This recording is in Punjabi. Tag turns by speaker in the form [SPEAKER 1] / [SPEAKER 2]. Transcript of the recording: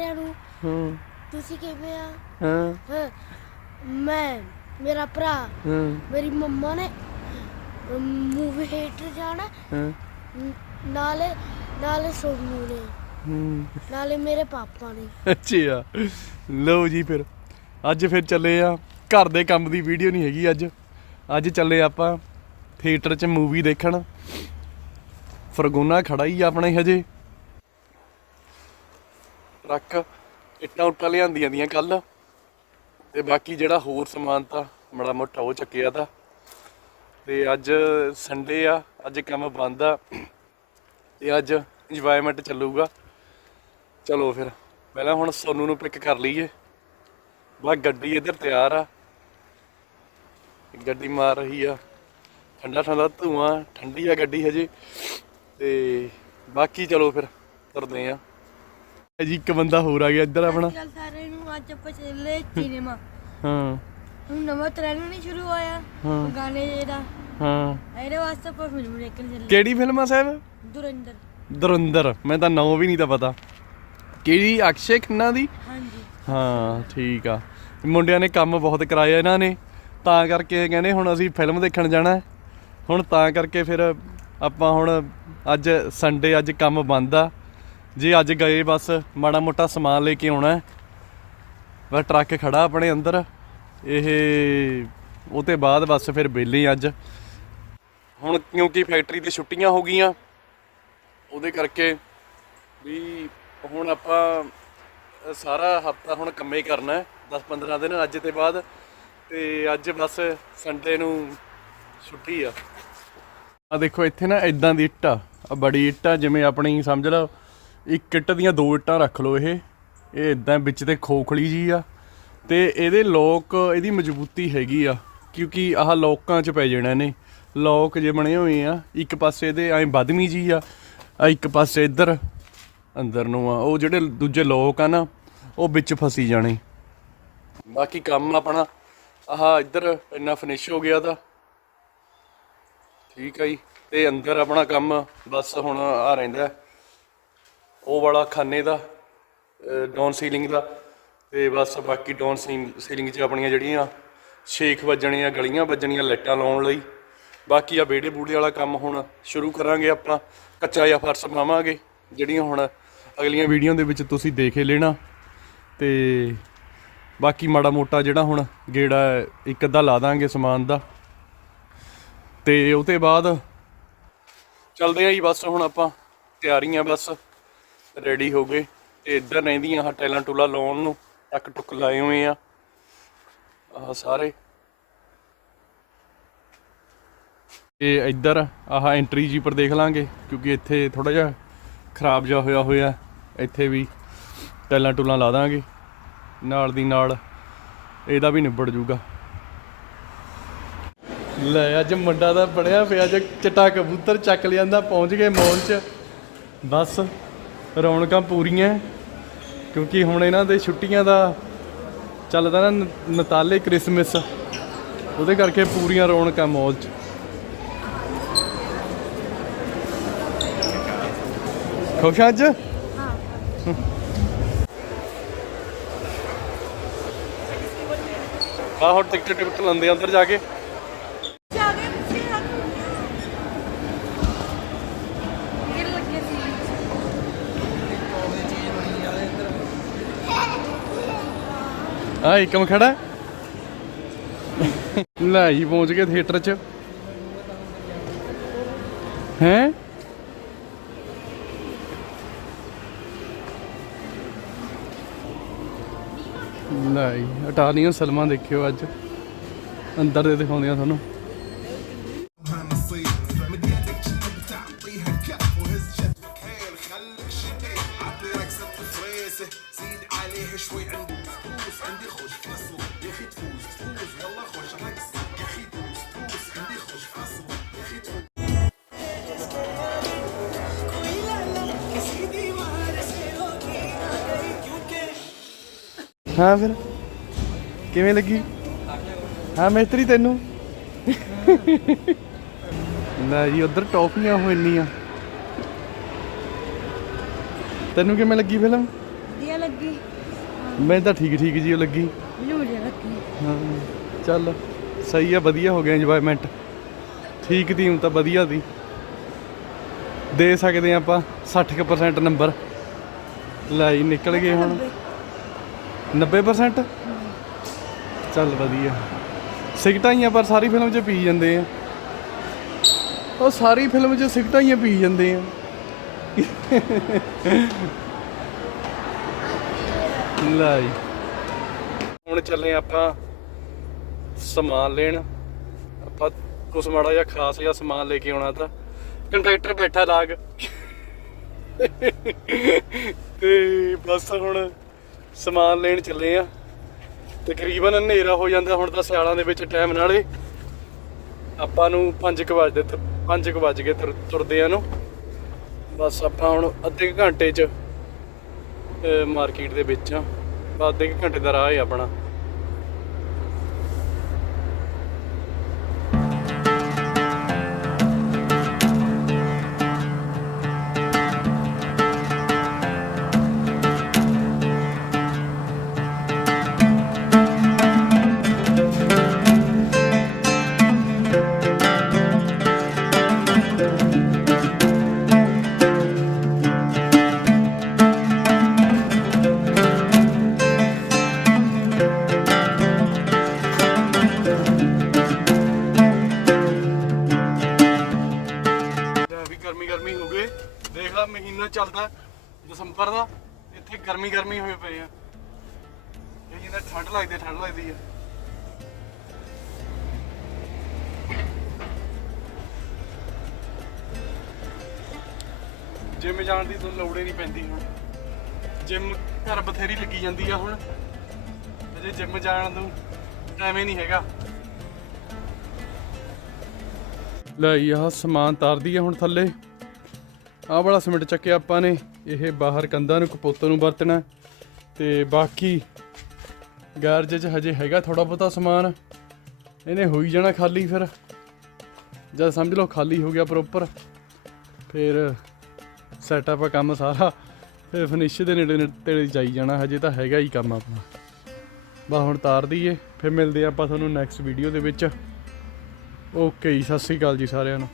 [SPEAKER 1] ਸਾਰਿਆਂ ਨੂੰ।
[SPEAKER 2] ਹਾਂ।
[SPEAKER 1] ਤੁਸੀਂ ਕਿਵੇਂ ਆ?
[SPEAKER 2] ਹਾਂ।
[SPEAKER 1] ਹਾਂ, ਮੈਂ ਮੇਰਾ ਭਰਾ
[SPEAKER 2] ਹਾਂ।
[SPEAKER 1] ਮੇਰੀ ਮੰਮਾ ਨੇ ਮੂਵੀ ਥੀਏਟਰ ਜਾਣਾ।
[SPEAKER 2] ਹਾਂ।
[SPEAKER 1] ਨ- ਨਾਲੇ ਨਾਲੇ ਸੋਨੂ ਨੇ।
[SPEAKER 2] ਹੂੰ।
[SPEAKER 1] ਨਾਲੇ ਮੇਰੇ ਪਾਪਾ ਨੇ।
[SPEAKER 2] ਅੱਛਾ ਲਓ ਜੀ ਫਿਰ ਅੱਜ ਫਿਰ ਚੱਲੇ ਆ। ਘਰ ਦੇ ਕੰਮ ਦੀ ਵੀਡੀਓ ਨਹੀਂ ਹੈਗੀ ਅੱਜ। ਅੱਜ ਚੱਲੇ ਆਪਾਂ ਥੀਏਟਰ 'ਚ ਮੂਵੀ ਦੇਖਣ। ਫਰਗੋਨਾ ਖੜਾ ਹੀ ਆ ਆਪਣੇ ਹਜੇ। ਟਰੱਕ ਇੱਟਾਂ ਉੱਟਾਂ ਲਿਆਂਦੀਆਂ ਦੀਆਂ ਕੱਲ ਤੇ ਬਾਕੀ ਜਿਹੜਾ ਹੋਰ ਸਮਾਨ ਤਾਂ ਮੜਾ ਮੋਟਾ ਉਹ ਚੱਕਿਆ ਤਾਂ ਤੇ ਅੱਜ ਸੰਡੇ ਆ, ਅੱਜ ਕੰਮ ਬੰਦ ਆ। ਤੇ ਅੱਜ ਇੰਜੋਇਮੈਂਟ ਚੱਲੂਗਾ। ਚਲੋ ਫਿਰ, ਪਹਿਲਾਂ ਹੁਣ ਸੋਨੂ ਨੂੰ ਪਿਕ ਕਰ ਲਈਏ। ਬਾ ਗੱਡੀ ਇੱਧਰ ਤਿਆਰ ਆ। ਗੱਡੀ ਮਾਰ ਰਹੀ ਆ। ਠੰਡਾ ਠੰਡਾ ਧੂਆਂ, ਠੰਡੀ ਆ ਗੱਡੀ ਹਜੇ। ਤੇ ਬਾਕੀ ਚਲੋ ਫਿਰ, ਤੁਰਦੇ ਆ। ਜੀ ਇੱਕ ਬੰਦਾ ਹੋਰ ਆ ਗਿਆ ਇੱਧਰ ਆਪਣਾ।
[SPEAKER 1] ਚੱਲ ਸਾਰੇ ਨੂੰ ਅੱਜ ਆਪਾਂ ਚੱਲੇ ਸਿਨੇਮਾ
[SPEAKER 2] ਹਾਂ।
[SPEAKER 1] ਹੁਣ ਨਵਾਂ ਟ੍ਰੈਂਡ ਨਹੀਂ ਸ਼ੁਰੂ ਹੋਇਆ।
[SPEAKER 2] ਹਾਂ।
[SPEAKER 1] ਗਾਣੇ ਦਾ
[SPEAKER 2] ਹਾਂ।
[SPEAKER 1] ਇਹਦੇ ਵਾਸਤੇ ਆਪਾਂ ਫਿਲਮ ਦੇਖਣ ਚੱਲੇ।
[SPEAKER 2] ਕਿਹੜੀ ਫਿਲਮ ਆ ਸਾਹਿਬ?
[SPEAKER 1] ਦੁਰਿੰਦਰ।
[SPEAKER 2] ਦੁਰੰਦਰ। ਮੈਂ ਤਾਂ ਨਾਂ ਵੀ ਨਹੀਂ ਤਾਂ ਪਤਾ। ਕਿਹੜੀ? ਅਕਸ਼ੇ ਖੰਨਾ ਦੀ?
[SPEAKER 1] ਹਾਂਜੀ।
[SPEAKER 2] ਹਾਂ ਠੀਕ ਆ। ਮੁੰਡਿਆਂ ਨੇ ਕੰਮ ਬਹੁਤ ਕਰਾਇਆ ਇਹਨਾਂ ਨੇ। ਤਾਂ ਕਰਕੇ ਕਹਿੰਦੇ ਹੁਣ ਅਸੀਂ ਫਿਲਮ ਦੇਖਣ ਜਾਣਾ। ਹੈ। ਹੁਣ ਤਾਂ ਕਰਕੇ ਫਿਰ ਆਪਾਂ ਹੁਣ ਅੱਜ ਸੰਡੇ ਅੱਜ ਕੰਮ ਬੰਦ ਆ। ਜੇ, ਅੱਜ ਗਏ ਬਸ ਮਾੜਾ ਮੋਟਾ ਸਮਾਨ ਲੈ ਕੇ ਆਉਣਾ ਹੈ। ਬਸ ਟਰੱਕ ਖੜਾ ਆਪਣੇ ਅੰਦਰ। ਇਹ ਉਹ ਤੇ ਬਾਅਦ ਬਸ ਫਿਰ ਵਿਹਲੇ ਅੱਜ। ਹੁਣ ਕਿਉਂਕਿ ਫੈਕਟਰੀ ਦੀ ਛੁੱਟੀਆਂ ਹੋ ਗਈਆਂ, ਉਹਦੇ ਕਰਕੇ ਵੀ ਹੁਣ ਆਪਾਂ ਸਾਰਾ ਹਫਤਾ ਹੁਣ ਕੰਮੇ ਕਰਨਾ ਹੈ 10-15 ਦਿਨ ਅੱਜ ਤੇ ਬਾਅਦ। ਤੇ ਅੱਜ ਬਸ ਸੰਡੇ ਨੂੰ ਛੁੱਟੀ ਆ। ਆ ਦੇਖੋ, ਇੱਥੇ ਨਾ ਇਦਾਂ ਦੀ ਇੱਟ ਆ ਬੜੀ ਇੱਟ ਆ, ਜਿਵੇਂ ਆਪਣੀ ਸਮਝ ਲਓ ਇੱਕ ਇੱਟ ਦੀਆਂ ਦੋ ਇੱਟਾਂ ਰੱਖ ਲਓ ਇਹ। ਇਹ ਇਦਾਂ ਵਿੱਚ ਤੇ ਖੋਖਲੀ ਜੀ ਆ। ਤੇ ਇਹਦੇ ਲੋਕ, ਇਹਦੀ ਮਜ਼ਬੂਤੀ ਹੈਗੀ ਆ, ਕਿਉਂਕਿ ਆਹ ਲੋਕਾਂ 'ਚ ਪੈ ਜਾਣਾ ਨੇ ਲੋਕ ਜੇ ਬਣੇ ਹੋਏ ਆ, ਇੱਕ ਪਾਸੇ ਇਹਦੇ ਐਂ ਵਧਵੀਂ ਜੀ ਆ ਇੱਕ ਪਾਸੇ ਇੱਧਰ, ਅੰਦਰ ਨੂੰ ਆ। ਉਹ ਜਿਹੜੇ ਦੂਜੇ ਲੋਕ ਆ ਨਾ, ਉਹ ਵਿੱਚ ਫਸੀ ਜਾਣੇ। ਬਾਕੀ ਕੰਮ ਆਪਣਾ, ਆਹ ਇੱਧਰ ਇੰਨਾ ਫਿਨਿਸ਼ ਹੋ ਗਿਆ ਤਾਂ। ਠੀਕ ਆ ਜੀ। ਤੇ ਅੰਦਰ ਆਪਣਾ ਕੰਮ ਬਸ ਹੁਣ ਆ ਰਹਿੰਦਾ। ਉਹ ਵਾਲਾ ਖਾਨੇ ਦਾ ਡਾਊਨ ਸੀਲਿੰਗ ਦਾ ਤੇ ਬਸ ਬਾਕੀ ਡਾਊਨ ਸੀਲਿੰਗ 'ਚ ਆਪਣੀਆਂ ਜਿਹੜੀਆਂ ਛੇਕ ਵੱਜਣੀਆਂ, ਗਲੀਆਂ ਵੱਜਣੀਆਂ, ਲਾਈਟਾਂ ਲਾਉਣ ਲਈ। ਬਾਕੀ ਆ ਬੇੜੇ ਬੂੜੇ ਵਾਲਾ ਕੰਮ ਹੁਣ ਸ਼ੁਰੂ ਕਰਾਂਗੇ ਆਪਾਂ, ਕੱਚਾ ਜਾਂ ਫਰਸ਼ ਪਾਵਾਂਗੇ ਜਿਹੜੀਆਂ ਹੁਣ ਅਗਲੀਆਂ ਵੀਡੀਓ ਦੇ ਵਿੱਚ ਤੁਸੀਂ ਦੇਖ ਲੈਣਾ। ਤੇ ਬਾਕੀ ਮਾੜਾ ਮੋਟਾ ਜਿਹੜਾ ਹੁਣ ਗੇੜਾ ਇੱਕ ਅੱਧਾ ਲਾ ਦਾਂਗੇ ਸਮਾਨ ਦਾ। ਤੇ ਉਹ ਤੇ ਬਾਅਦ ਚੱਲਦੇ ਆਂ ਜੀ ਬਸ ਹੁਣ ਆਪਾਂ, ਤਿਆਰੀਆਂ ਬਸ। ਰੈਡੀ ਹੋ ਗਏ ਤੇ ਇੱਧਰ ਰਹਿੰਦੀਆਂ ਆਹ ਟੈਲਾਂ ਟੂਲਾ ਲਾਉਣ ਨੂੰ, ਟੱਕ ਟੁੱਕ ਲਾਏ ਹੋਏ ਆ, ਆਹ ਸਾਰੇ। ਤੇ ਇੱਧਰ ਆਹ ਐਂਟਰੀ ਜੀ ਪਰ ਦੇਖ ਲਾਂਗੇ, ਕਿਉਂਕਿ ਇੱਥੇ ਥੋੜਾ ਜਿਹਾ ਖਰਾਬ ਜਿਹਾ ਹੋਇਆ ਹੋਇਆ, ਇੱਥੇ ਵੀ ਟੈਲਾਂ ਟੁਲਾਂ ਲਾ ਦਾਂਗੇ। ਨਾਲ ਦੀ ਨਾਲ ਇਹਦਾ ਵੀ ਨਿਬੜ ਜੂਗਾ। ਲੈ, ਅੱਜ ਮੁੰਡਾ ਦਾ ਬੜਿਆ ਪਿਆ ਅੱਜ ਚਟਾ ਕਬੂਤਰ ਚੱਕ ਲਿਆਂਦਾ, ਪਹੁੰਚ ਗਏ ਮੌਲ 'ਚ। ਬਸ। ਰੌਣਕਾਂ ਪੂਰੀਆਂ ਕਿਉਂਕਿ ਹੁਣ ਇਹਨਾਂ ਦੇ ਛੁੱਟੀਆਂ ਦਾ ਚੱਲਦਾ ਨਾ ਨਤਾਲੇ ਕ੍ਰਿਸਮਸ ਉਹਦੇ ਕਰਕੇ ਪੂਰੀਆਂ ਰੌਣਕਾਂ ਮੌਲ 'ਚ। ਖੁਸ਼ ਅੱਜ?
[SPEAKER 1] ਹਾਂ।
[SPEAKER 2] ਹੁਣ ਟਿਕਟ ਟਿਕਟ ਲੰਦੇ ਅੰਦਰ ਜਾ ਕੇ
[SPEAKER 1] ਜਾ ਕੇ ਤੁਸੀਂ ਹੱਥ ਗਿਰ ਲੱਗੇ ਸੀ
[SPEAKER 2] ਆ ਇੱਕਮ ਖੜਾ ਲੈ ਜੀ ਪਹੁੰਚ ਗਏ ਥੀਏਟਰ 'ਚ ਹੈ ਲੈ ਜੀ ਇਟਾਲੀਅਨ ਫਿਲਮਾਂ ਦੇਖਿਓ ਅੱਜ ਅੰਦਰ ਦੇ ਦਿਖਾਉਂਦੇ ਆ ਤੁਹਾਨੂੰ
[SPEAKER 3] behind the scenes مديتك شنو بتعطيها كف وهز كان خليك شقي عطيلك ست فريسه زيد عليه شوي عندي فلوس عندي خوش فصل يا اخي تفوز تفوز يلا خوش رقص يا اخي تفوز تفوز عندي خوش فصل يا اخي تفوز
[SPEAKER 2] ਹਾਂ ਫਿਰ ਕਿਵੇਂ ਲੱਗੀ ਹਾਂ ਮਿਸਤਰੀ ਤੈਨੂੰ ਲੈ ਜੀ ਉਧਰ ਟੌਫੀਆਂ ਹੋ ਇੰਨੀਆਂ ਤੈਨੂੰ ਕਿਵੇਂ ਲੱਗੀ ਫਿਲਮ
[SPEAKER 1] ਵਧੀਆ ਲੱਗੀ
[SPEAKER 2] ਮੈਨੂੰ ਤਾਂ ਠੀਕ ਠੀਕ ਜੀ ਉਹ ਲੱਗੀ। ਹਾਂ ਚੱਲ ਸਹੀ ਆ ਵਧੀਆ ਹੋ ਗਿਆ ਇੰਜੋਇਮੈਂਟ ਠੀਕ ਦੀ ਹੁਣ ਤਾਂ ਵਧੀਆ ਦੀ ਦੇ ਸਕਦੇ ਆ ਆਪਾਂ 60% ਨੰਬਰ ਲੈ ਜੀ ਨਿਕਲ ਗਏ ਹੁਣ। 90% ਚੱਲ ਵਧੀਆ। ਸਿਗਟਾਂ ਹੀ ਆ ਪਰ ਸਾਰੀ ਫਿਲਮ 'ਚ ਪੀ ਜਾਂਦੇ ਆ। ਉਹ ਸਾਰੀ ਫਿਲਮ 'ਚ ਸਿਗਟਾਂ ਹੀ ਪੀ ਜਾਂਦੇ ਆ। ਲੈ ਜੀ। ਹੁਣ ਚੱਲੇ ਆਪਾਂ ਸਮਾਨ ਲੈਣ। ਆਪਾਂ ਕੁਛ ਮਾੜਾ ਜਿਹਾ ਖਾਸ ਜਿਹਾ ਸਮਾਨ ਲੈ ਕੇ ਆਉਣਾ ਤਾਂ। ਕੰਟਰੈਕਟਰ ਬੈਠਾ ਲਾਗ। ਤੇ ਬਸ ਹੁਣ ਸਮਾਨ ਲੈਣ ਚੱਲੇ ਆ। ਤਕਰੀਬਨ ਹਨੇਰਾ ਹੋ ਜਾਂਦਾ, ਹੁਣ ਤਾਂ ਸਿਆਲਾਂ ਦੇ ਵਿੱਚ ਟਾਈਮ ਨਾਲੇ। ਆਪਾਂ ਨੂੰ 5 ਕੁ ਵਜੇ 5 ਕੁ ਵਜ ਗਏ ਤੁਰ- ਤੁਰਦੇ ਆ ਨੂੰ। ਬਸ ਆਪਾਂ ਹੁਣ ਅੱਧੇ ਕੁ ਘੰਟੇ ਚ ਮਾਰਕੀਟ ਦੇ ਵਿੱਚ। ਆ ਬਸ ਦੇ ਕੁ ਘੰਟੇ ਦਾ ਰਾਹ ਹੈ ਆਪਣਾ। ਇੱਥੇ ਗਰਮੀ ਗਰਮੀ ਹੋਏ ਪਏ ਆ। ਇਹ ਜਿੰਨਾ ਠੰਡ ਲੱਗਦੀ ਆ, ਠੰਡ ਲੱਗਦੀ ਆ। ਜਿਮ ਜਾਣ ਦੀ ਤਾਂ ਲੋੜ ਹੀ ਨਹੀਂ ਪੈਂਦੀ ਹੁਣ। ਜਿਮ ਘਰ ਬਥੇਰੀ ਲੱਗੀ ਜਾਂਦੀ ਆ ਹੁਣ। ਅਜੇ ਜਿਮ ਜਾਣ ਨੂੰ ਟਾਈਮ ਨਹੀਂ ਹੈਗਾ। ਲੈ ਆਹ ਸਮਾਨ ਤਾਰਦੀ ਆ ਹੁਣ ਥੱਲੇ। ਆਹ ਵਾਲਾ ਸਿਮਟ ਚੱਕਿਆ ਆਪਾਂ ਨੇ। ਇਹ ਬਾਹਰ ਕੰਧਾਂ ਨੂੰ ਕਪੋਤੋਂ ਨੂੰ ਵਰਤਣਾ ਤੇ ਬਾਕੀ ਗੈਰਜ 'ਚ ਹਜੇ ਹੈਗਾ ਥੋੜਾ ਬਹੁਤਾ ਸਮਾਨ। ਇਹਨੇ ਹੋਈ ਜਾਣਾ ਖਾਲੀ ਫਿਰ। ਜਦ ਸਮਝ ਲਓ ਖਾਲੀ ਹੋ ਗਿਆ ਪ੍ਰੋਪਰ ਫਿਰ ਸੈਟਅਪ ਕੰਮ ਸਾਰਾ। ਫਿਰ ਫਿਨਿਸ਼ ਦੇ ਨੇੜੇ ਨੇੜੇ ਜਾਈ ਜਾਣਾ, ਹਜੇ ਤਾਂ ਹੈਗਾ ਹੀ ਕੰਮ ਆਪਣਾ। ਬਸ ਹੁਣ ਤਾਰ ਦਈਏ, ਫਿਰ ਮਿਲਦੇ ਆਪਾਂ ਤੁਹਾਨੂੰ ਨੈਕਸਟ ਵੀਡੀਓ ਦੇ ਵਿੱਚ। ਓਕੇ ਜੀ, ਸਤਿ ਸ੍ਰੀ ਅਕਾਲ ਜੀ ਸਾਰਿਆਂ ਨੂੰ।